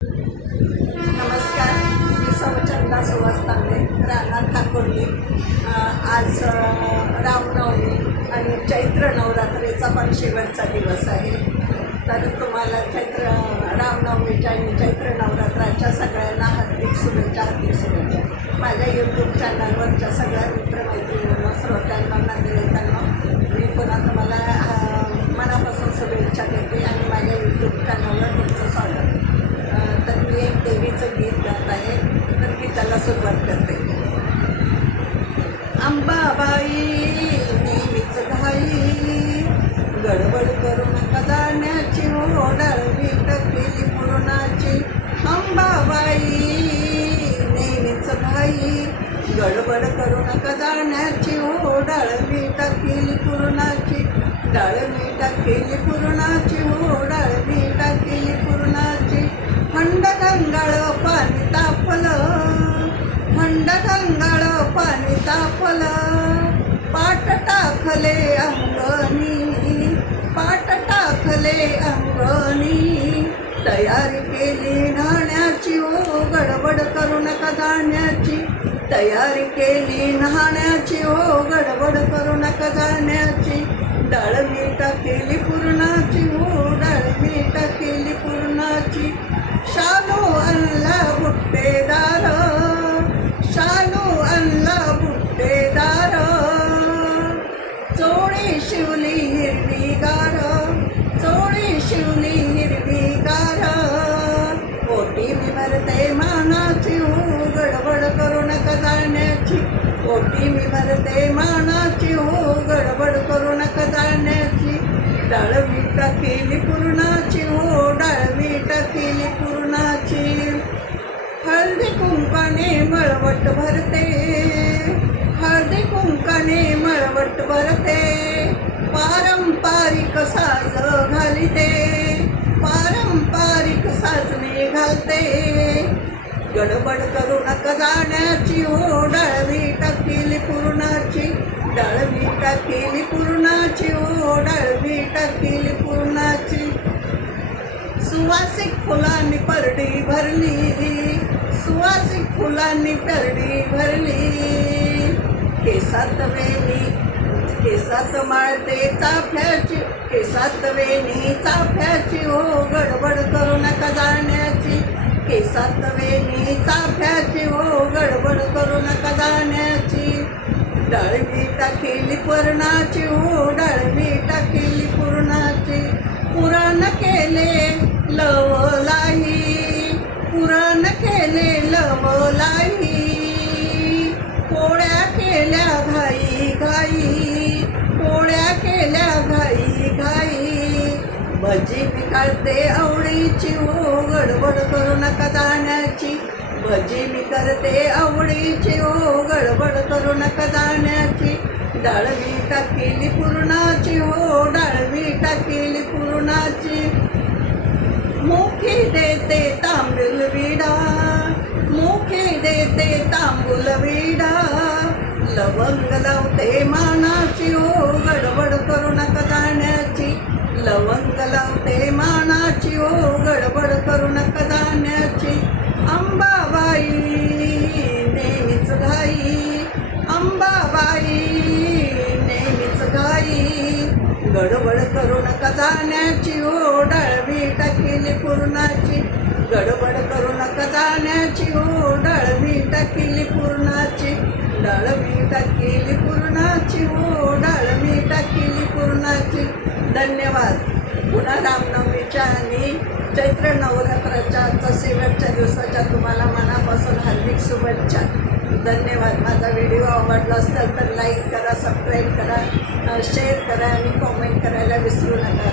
नमस्कार, मी सौचंदा सुहास तांबे, राहणार ठाकुर्ली. आज रामनवमी आणि चैत्र नवरात्रीचा पण शेवटचा दिवस आहे. तर तुम्हाला रामनवमीच्या आणि चैत्र नवरात्राच्या सगळ्यांना हार्दिक शुभेच्छा. माझ्या यूट्यूब चॅनलवरच्या सगळ्या मित्रमैत्रिणींना, श्रोत्यांना, नातेवाईकांना मी पुन्हा तुम्हाला मनापासून शुभेच्छा देते आणि माझ्या यूट्यूब चॅनलवर तुमचं स्वागत. तर मी एक देवीचं गीत गात आहे, तर गीताला सुरुवात करते. अंबाबाई नेहमीच घाई, गडबड करू नका जाण्याची, ओढाळवी केली पूर्णाची. अंबाबाई नेहमीच घाई, गडबड करू नका जाण्याची, ओढाळवी केली पूर्णाची. डाळवी टाकेली पूर्णाची, ओढाळवी टाकेली पूर्णाची. थंड गंगाळ पाणी तापलं, थंड गंगाळ पाणी तापलं. पाट टाकले अंगणी, पाट टाकले अंगणी. तयारी केली न्हाण्याची, ओ गडबड करू नका जाण्याची. तयारी केली न्हाण्याची, ओ गडबड करू नका जाण्याची. डाळवी टाकेली पूर्णाची, ओ डाळवी टाकेली पूर्णाची. शालू आणला बुट्टेदार, शालू आणला बुट्टेदार. चोळी शिवली हिरवीगार, चोळी शिवली हिरवीगार. ओटी मी भरते मानाची, हो गडबड करू नका जाण्याची. ओटी मी भरते मानाची, हो गडबड करू नका जाण्याची. डाळवी टाकेली पूर्णाची, हो डाळवी टाकेली पूर्णाची. हळदी कुंकाने मळवट भरते, हळदी कुंकाने मळवट भरते. पारंपरिक साज घालते, पारंपरिक साजने घालते. गडबड करू नका जाण्याची, हो डाळवी टाकेली पूर्णाची. डाळवी टाकेली पूर्णाची, हो डाळवी टाकेली पूर्णाची. सुवासिक फुलांनी परडी भरली, सुवासिक फुलांनी परडी भरली. केसात वेणी, केसात माळते चाफ्याची, केसात वेणी चाफ्याची. हो गडबड करू नका जाण्याची. केसात वेणी चाफ्याची, हो गडबड करू नका जाण्याची. डाळवी टाकेली पूर्णाची, हो डाळवी टाकेली पूर्णाची. पुराण केले लवलाही, पुराण केले लवलाही. पोळ्या केल्या घाई घाई, पोळ्या केल्या घाई घाई. भजी मी काढते आवडीची, हो गडबड करू नका जाण्याची. भजी मी करते आवडीची, हो गडबड करू नका जाण्याची. डाळवी टाकेली पूर्णाची, हो डाळवी टाकेली पूर्णाची. मुखी देते तांबूल विडा, मुखी देते तांबूल विडा. लवंग लावते मानाची, हो गडबड करू नका जाण्याची. लवंग लावते मानाची, हो गडबड करू नका जाण्याची. अंबाबाई नेहमीच घाई, अंबाबाई नेहमीच घाई. गडबड करू नका जाण्याची, हो डाळवी टाकेली पूर्णाची. गडबड करू नका जाण्याची, हो डाळवी टाकेली पूर्णाची. डाळवी टाकेली पूर्णाची, हो डाळवी टाकेली पूर्णाची. धन्यवाद. पुन्हा रामनवमीच्या आणि चैत्र नवरात्राच्या शेवटच्या दिवसाच्या तुम्हाला मनापासून हार्दिक शुभेच्छा. धन्यवाद. माझा व्हिडिओ आवडला असेल तर लाईक करा, सबस्क्राईब करा, शेअर करा आणि कॉमेंट करायला विसरू नका.